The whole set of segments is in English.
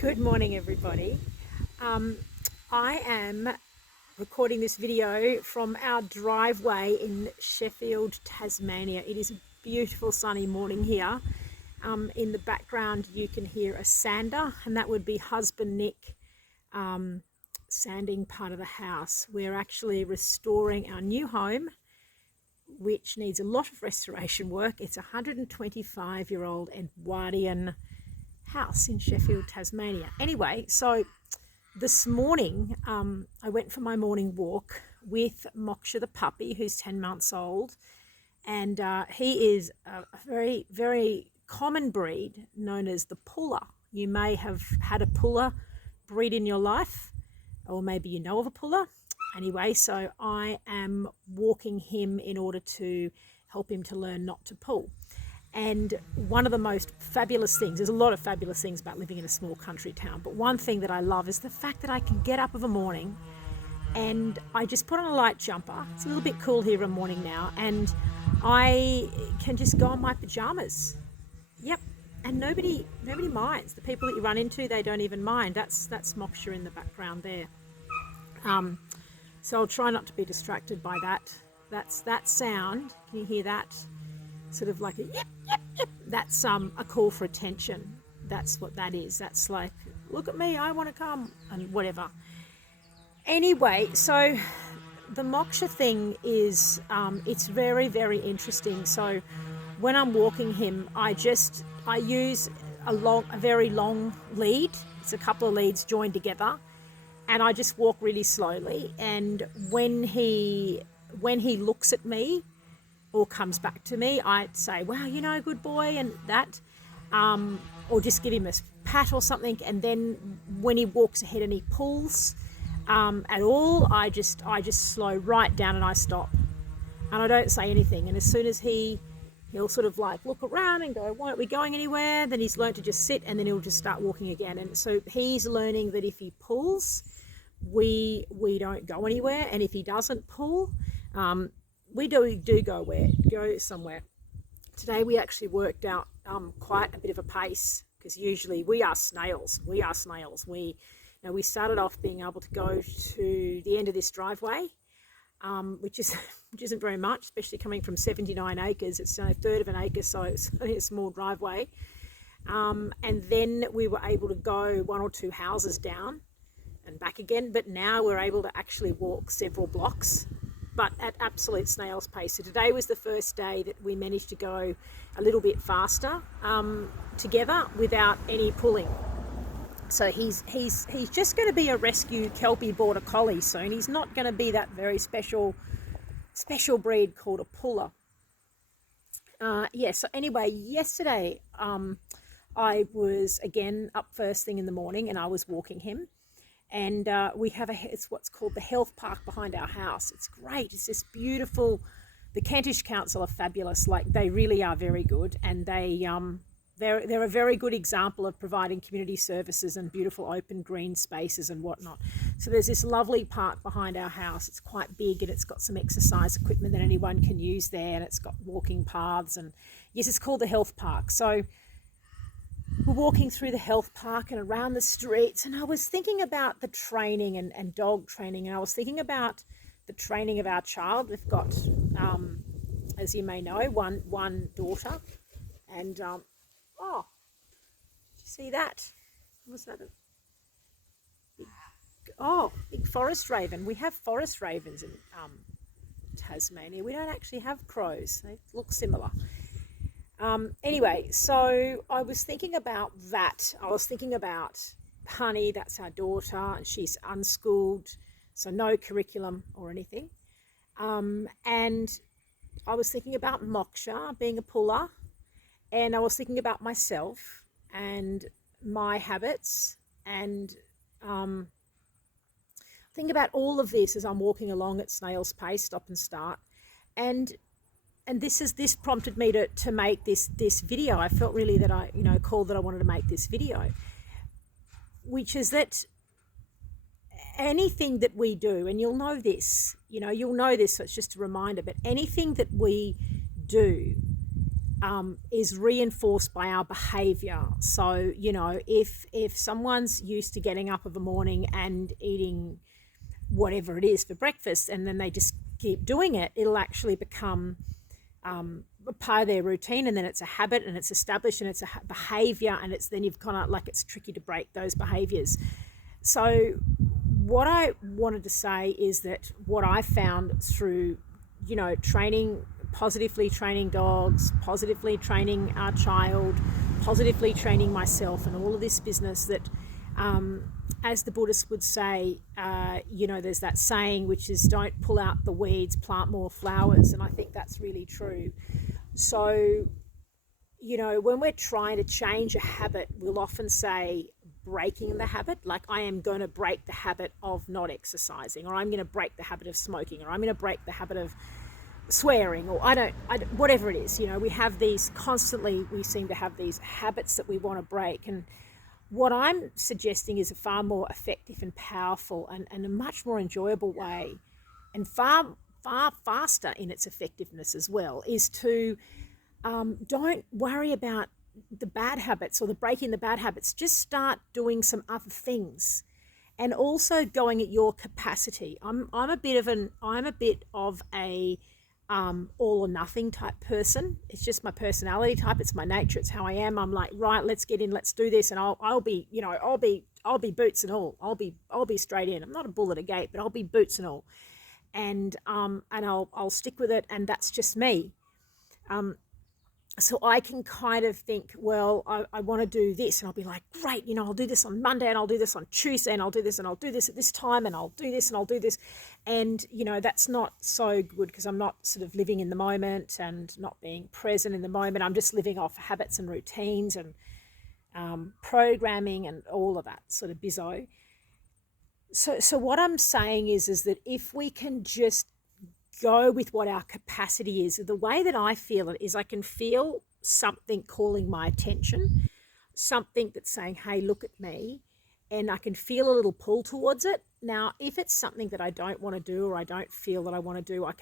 Good morning, everybody. Um, I am recording this video from our driveway in Sheffield, Tasmania. It is a beautiful sunny morning here. In the background, you can hear a sander, and that would be husband Nick sanding part of the house. We're actually restoring our new home, which needs a lot of restoration work. It's a 125-year-old Edwardian house in Sheffield, Tasmania. Anyway, so this morning I went for my morning walk with Moksha the puppy, who's 10 months old, and he is a very, very common breed known as the puller. You may have had a puller breed in your life, or maybe you know of a puller. Anyway, so I am walking him in order to help him to learn not to pull. And one of the most fabulous things, there's a lot of fabulous things about living in a small country town, but one thing that I love is the fact that I can get up of a morning and I just put on a light jumper. It's a little bit cool here in the morning now, and I can just go in my pajamas. Yep. And nobody minds. The people that you run into, they don't even mind. That's Moksha in the background there. So I'll try not to be distracted by that. That's that sound. Can you hear that? Sort of like a yep, yep, yep. That's a call for attention. That's what that is. That's like, look at me, I want to come, and whatever. Anyway, so the Moksha thing is, it's very, very interesting. So when I'm walking him, I use a very long lead. It's a couple of leads joined together, and I just walk really slowly. And when he looks at me or comes back to me, I'd say, wow, good boy, and that, or just give him a pat or something. And then when he walks ahead and he pulls at all, I just slow right down and I stop, and I don't say anything. And as soon as he'll sort of like look around and go, why aren't we going anywhere? Then he's learned to just sit, and then he'll just start walking again. And so he's learning that if he pulls, we don't go anywhere, and if he doesn't pull, we do go somewhere. Today we actually worked out quite a bit of a pace, because usually we are snails. We started off being able to go to the end of this driveway, which isn't very much, especially coming from 79 acres. It's a third of an acre, so it's only a small driveway. And then we were able to go one or two houses down and back again. But now we're able to actually walk several blocks, but at absolute snail's pace. So today was the first day that we managed to go a little bit faster together without any pulling. So he's just going to be a rescue Kelpie Border Collie soon. He's not going to be that very special breed called a puller. So anyway, yesterday I was again up first thing in the morning, and I was walking him. And we have it's what's called the health park behind our house. It's great. It's this beautiful. The Kentish Council are fabulous. Like, they really are very good, and they're a very good example of providing community services and beautiful open green spaces and whatnot. So there's this lovely park behind our house. It's quite big, and it's got some exercise equipment that anyone can use there, and it's got walking paths. And yes, it's called the health park. So we're walking through the health park and around the streets, and I was thinking about the training and dog training, and I was thinking about the training of our child. We've got, as you may know, one daughter, and oh, did you see that? Was that big forest raven? We have forest ravens in Tasmania. We don't actually have crows. They look similar. Anyway, so I was thinking about that. I was thinking about Honey, that's our daughter, and she's unschooled, so no curriculum or anything. And I was thinking about Moksha being a puller, and I was thinking about myself and my habits, and thinking about all of this as I'm walking along at snail's pace, stop and start. And this prompted me to make this video. I felt really that I called that I wanted to make this video, which is that anything that we do, and you'll know this, so it's just a reminder, but anything that we do is reinforced by our behavior. So, you know, if someone's used to getting up of a morning and eating whatever it is for breakfast, and then they just keep doing it, it'll actually become a part of their routine, and then it's a habit, and it's established, and it's a behavior, and it's then you've kind of like, it's tricky to break those behaviors. So what I wanted to say is that what I found through, you know, positively training dogs, positively training our child, positively training myself, and all of this business, that as the Buddhists would say, you know, there's that saying which is, don't pull out the weeds, plant more flowers. And I think that's really true. So, you know, when we're trying to change a habit, we'll often say breaking the habit, like I am going to break the habit of not exercising, or I'm going to break the habit of smoking, or I'm going to break the habit of swearing, or whatever it is. You know, we have these constantly, we seem to have these habits that we want to break. And what I'm suggesting is a far more effective and powerful and a much more enjoyable way, and far faster in its effectiveness as well, is to don't worry about the bad habits or the breaking the bad habits. Just start doing some other things, and also going at your capacity. I'm a bit of a all or nothing type person. It's just my personality type. It's my nature. It's how I am. I'm like, right, let's get in, let's do this, and I'll be boots and all. I'll be straight in. I'm not a bull at a gate, but I'll be boots and all, and I'll stick with it, and that's just me. So I can kind of think, well, I want to do this, and I'll be like, great, you know, I'll do this on Monday, and I'll do this on Tuesday, and I'll do this, and I'll do this at this time, and I'll do this, and I'll do this. And, you know, that's not so good, because I'm not sort of living in the moment and not being present in the moment. I'm just living off habits and routines and programming and all of that sort of bizzo. So what I'm saying is that if we can just go with what our capacity is. The way that I feel it is, I can feel something calling my attention, something that's saying, hey, look at me, and I can feel a little pull towards it. Now, if it's something that I don't want to do, or I don't feel that I want to do, I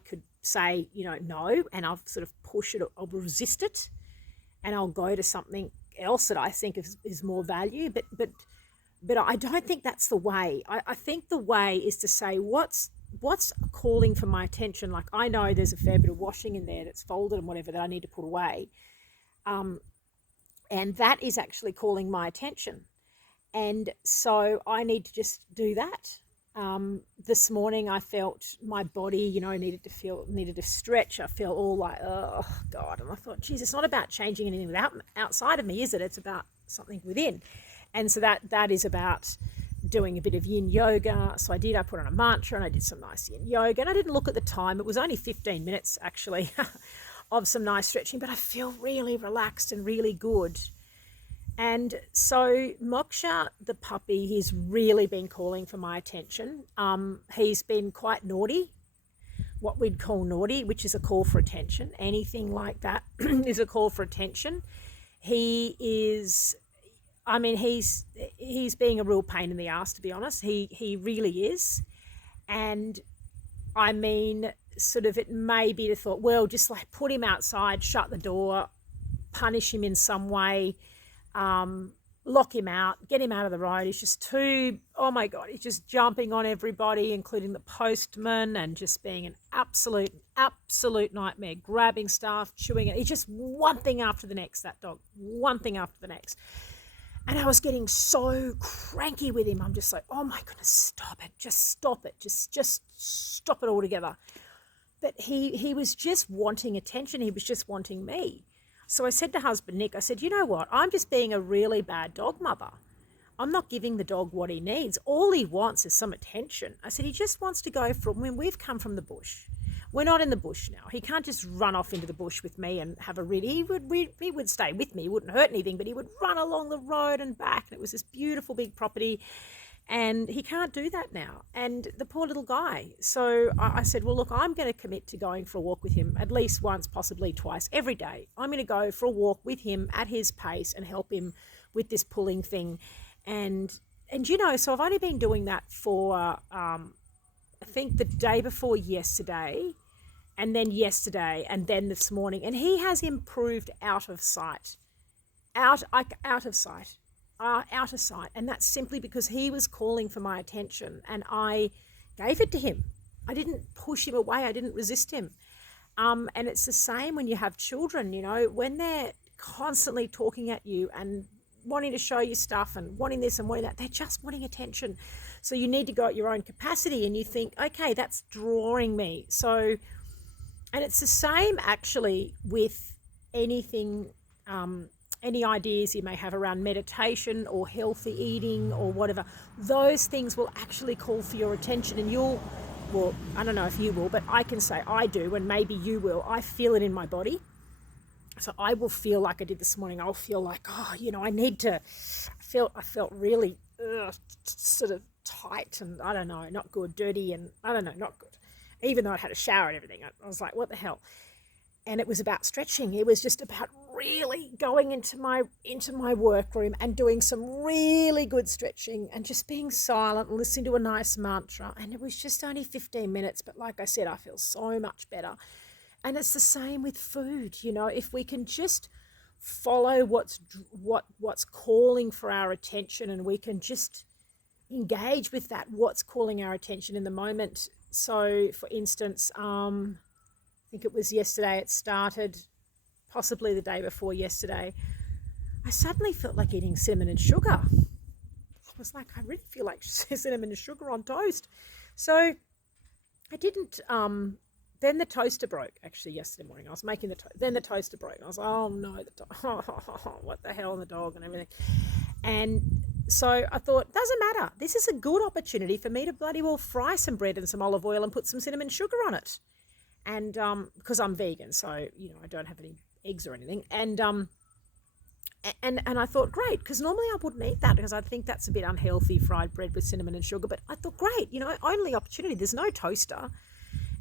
could say, you know, no, and I'll sort of push it, I'll resist it, and I'll go to something else that I think is more value. But I don't think that's the way. I think the way is to say, what's calling for my attention. Like, I know there's a fair bit of washing in there that's folded and whatever that I need to put away, and that is actually calling my attention, and so I need to just do that. This morning I felt my body, you know, needed to stretch. I felt all like, oh God, and I thought, geez, it's not about changing anything outside of me, is it? It's about something within. And so that is about doing a bit of yin yoga. So I put on a mantra, and I did some nice yin yoga, and I didn't look at the time. It was only 15 minutes actually of some nice stretching, but I feel really relaxed and really good. And so Moksha, the puppy, he's really been calling for my attention. He's been quite naughty, what we'd call naughty, which is a call for attention. Anything like that is a call for attention. He's being a real pain in the ass, to be honest. He really is. And I mean, sort of, it may be the thought, well, just like put him outside, shut the door, punish him in some way, lock him out, get him out of the road. He's just oh my God, he's just jumping on everybody, including the postman, and just being an absolute nightmare, grabbing stuff, chewing it. He's just one thing after the next, that dog, one thing after the next. And I was getting so cranky with him. I'm just like, oh my goodness, stop it. Just stop it. Just stop it altogether. But he was just wanting attention. He was just wanting me. So I said to husband Nick, I said, you know what? I'm just being a really bad dog mother. I'm not giving the dog what he needs. All he wants is some attention. I said, he just wants to go we've come from the bush. We're not in the bush now. He can't just run off into the bush with me and have a he would stay with me. He wouldn't hurt anything, but he would run along the road and back. And it was this beautiful big property, and he can't do that now. And the poor little guy. So I said, well, look, I'm going to commit to going for a walk with him at least once, possibly twice every day. I'm going to go for a walk with him at his pace and help him with this pulling thing. And you know, so I've only been doing that for, I think the day before yesterday, and then yesterday, and then this morning. And he has improved out of sight. Out of sight. Out of sight. And that's simply because he was calling for my attention, and I gave it to him. I didn't push him away. I didn't resist him. And it's the same when you have children, when they're constantly talking at you and wanting to show you stuff and wanting this and wanting that, they're just wanting attention. So you need to go at your own capacity, and you think, okay, that's drawing me. So, and it's the same actually with anything, any ideas you may have around meditation or healthy eating or whatever. Those things will actually call for your attention, and well, I don't know if you will, but I can say I do, and maybe you will. I feel it in my body. So I will feel like I did this morning. I'll feel like, I need to, I felt really sort of tight and I don't know, not good, dirty, and I don't know, not good. Even though I had a shower and everything, I was like, what the hell? And it was about stretching. It was just about really going into my workroom and doing some really good stretching and just being silent and listening to a nice mantra. And it was just only 15 minutes, but like I said, I feel so much better. And it's the same with food. If we can just follow what's calling for our attention, and we can just engage with that, what's calling our attention in the moment. So for instance, I think it was yesterday it started, possibly the day before yesterday, I suddenly felt like eating cinnamon and sugar. I was like, I really feel like cinnamon and sugar on toast. So I didn't, then the toaster broke actually yesterday morning. I was making then the toaster broke. And I was like, oh no, what the hell, and the dog and everything. And so I thought, doesn't matter. This is a good opportunity for me to bloody well fry some bread and some olive oil and put some cinnamon sugar on it. And because I'm vegan, so I don't have any eggs or anything. And I thought, great, because normally I wouldn't eat that because I think that's a bit unhealthy, fried bread with cinnamon and sugar. But I thought, great, only opportunity. There's no toaster.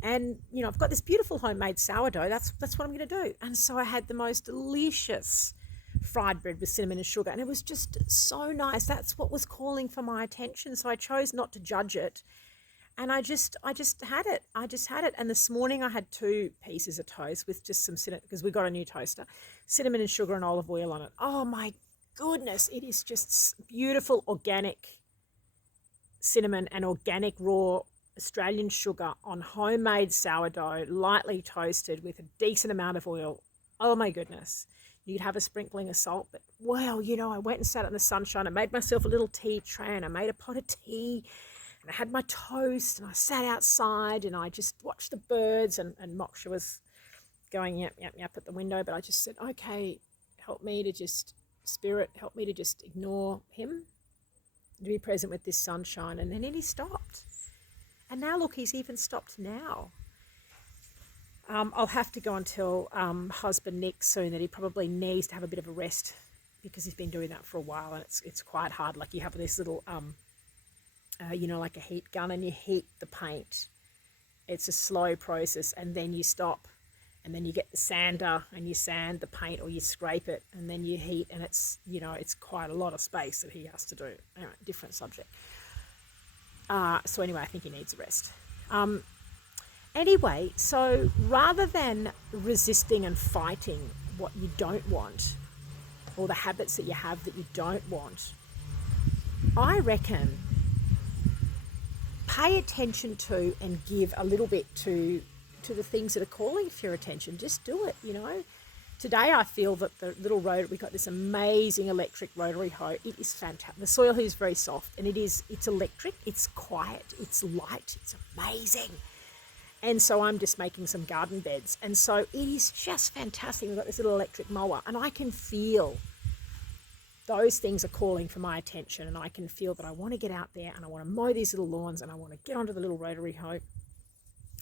And, I've got this beautiful homemade sourdough. That's what I'm going to do. And so I had the most delicious fried bread with cinnamon and sugar. And it was just so nice. That's what was calling for my attention. So I chose not to judge it. And I just had it. And this morning I had 2 pieces of toast with just some cinnamon, because we got a new toaster, cinnamon and sugar and olive oil on it. Oh my goodness. It is just beautiful organic cinnamon and organic raw Australian sugar on homemade sourdough, lightly toasted with a decent amount of oil. Oh my goodness. You could have a sprinkling of salt, but well, I went and sat in the sunshine. I made myself a little tea tray and I made a pot of tea and I had my toast and I sat outside and I just watched the birds, and Moksha was going yap, yap, yap at the window, but I just said, okay, help me to just ignore him, to be present with this sunshine. And then he stopped. And now, look, he's even stopped now. I'll have to go and tell husband Nick soon that he probably needs to have a bit of a rest, because he's been doing that for a while, and it's quite hard. Like, you have this little, like a heat gun, and you heat the paint. It's a slow process, and then you stop, and then you get the sander and you sand the paint, or you scrape it, and then you heat, and it's quite a lot of space that he has to do. Anyway, different subject. So anyway, I think he needs a rest. Anyway, so rather than resisting and fighting what you don't want, or the habits that you have that you don't want, I reckon pay attention to and give a little bit to the things that are calling for your attention. Just do it, Today I feel that the little road, we got this amazing electric rotary hoe. It is fantastic. The soil here is very soft, and it's electric, it's quiet, it's light, it's amazing. And so I'm just making some garden beds. And so it is just fantastic. We've got this little electric mower, and I can feel those things are calling for my attention, and I can feel that I want to get out there and I want to mow these little lawns and I want to get onto the little rotary hoe.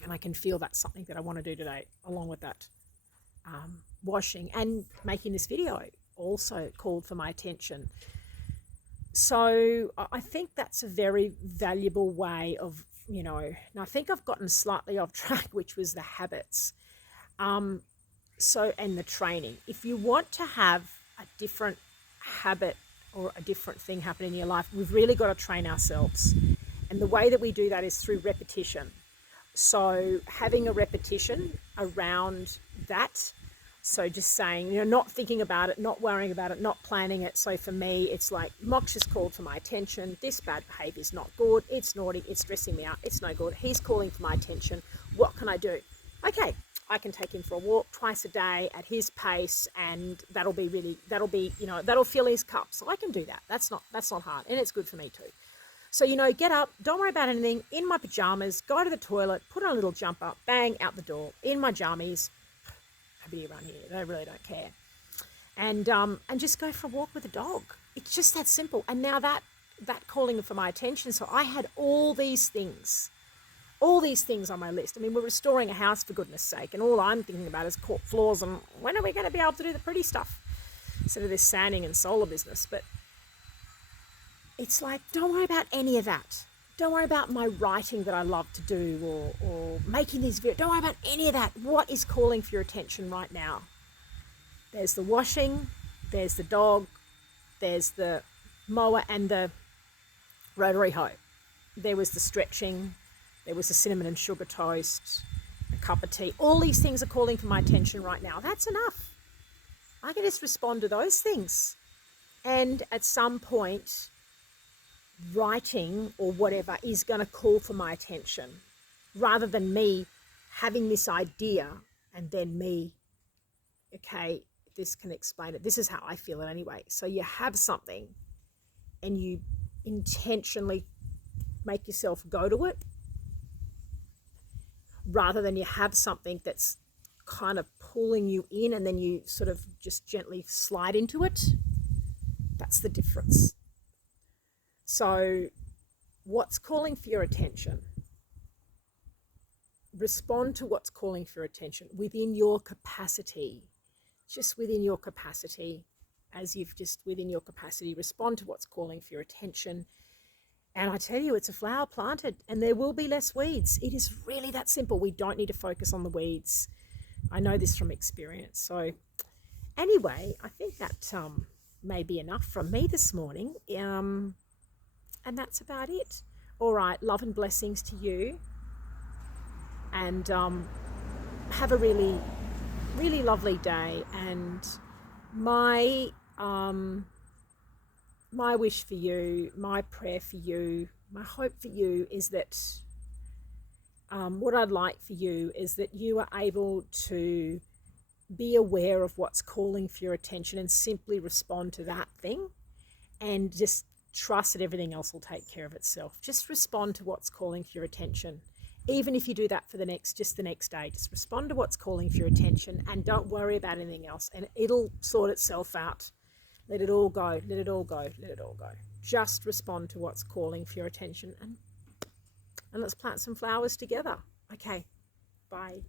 And I can feel that's something that I want to do today, along with that. Washing and making this video also called for my attention. So I think that's a very valuable way of, now I think I've gotten slightly off track, which was the habits. And the training. If you want to have a different habit or a different thing happen in your life, we've really got to train ourselves. And the way that we do that is through repetition. So having a repetition around that. So just saying, not thinking about it, not worrying about it, not planning it. So for me, it's like, Mox has called for my attention. This bad behavior is not good. It's naughty. It's stressing me out. It's no good. He's calling for my attention. What can I do? Okay, I can take him for a walk twice a day at his pace, and that'll fill his cup. So I can do that. That's not hard, and it's good for me too. So, get up, don't worry about anything, in my pajamas, go to the toilet, put on a little jump up, bang, out the door, in my jammies. Happy to run here. They really don't care. And just go for a walk with the dog. It's just that simple. And now that calling for my attention. So I had all these things on my list. I mean, we're restoring a house, for goodness sake, and all I'm thinking about is cork floors and when are we going to be able to do the pretty stuff instead of this sanding and solar business. But it's like, don't worry about any of that. Don't worry about my writing that I love to do or making these videos. Don't worry about any of that. What is calling for your attention right now? There's the washing, there's the dog, there's the mower and the rotary hoe. There was the stretching, there was the cinnamon and sugar toast, a cup of tea. All these things are calling for my attention right now. That's enough. I can just respond to those things. And at some point, writing or whatever is going to call for my attention, rather than me having this idea and then me, okay, this can explain it. This is how I feel it anyway. So you have something and you intentionally make yourself go to it, rather than you have something that's kind of pulling you in and then you sort of just gently slide into it. That's the difference. So what's calling for your attention? Respond to what's calling for your attention within your capacity, just within your capacity, within your capacity, respond to what's calling for your attention. And I tell you, it's a flower planted and there will be less weeds. It is really that simple. We don't need to focus on the weeds. I know this from experience. So anyway, I think that may be enough from me this morning. And that's about it. All right, love and blessings to you. And have a really, really lovely day. And my wish for you, my prayer for you, my hope for you is that what I'd like for you is that you are able to be aware of what's calling for your attention and simply respond to that thing, and just trust that everything else will take care of itself. Just respond to what's calling for your attention. Even if you do that for the next day, just respond to what's calling for your attention and don't worry about anything else, and it'll sort itself out. Let it all go, let it all go, let it all go. Just respond to what's calling for your attention, and let's plant some flowers together. Okay, bye.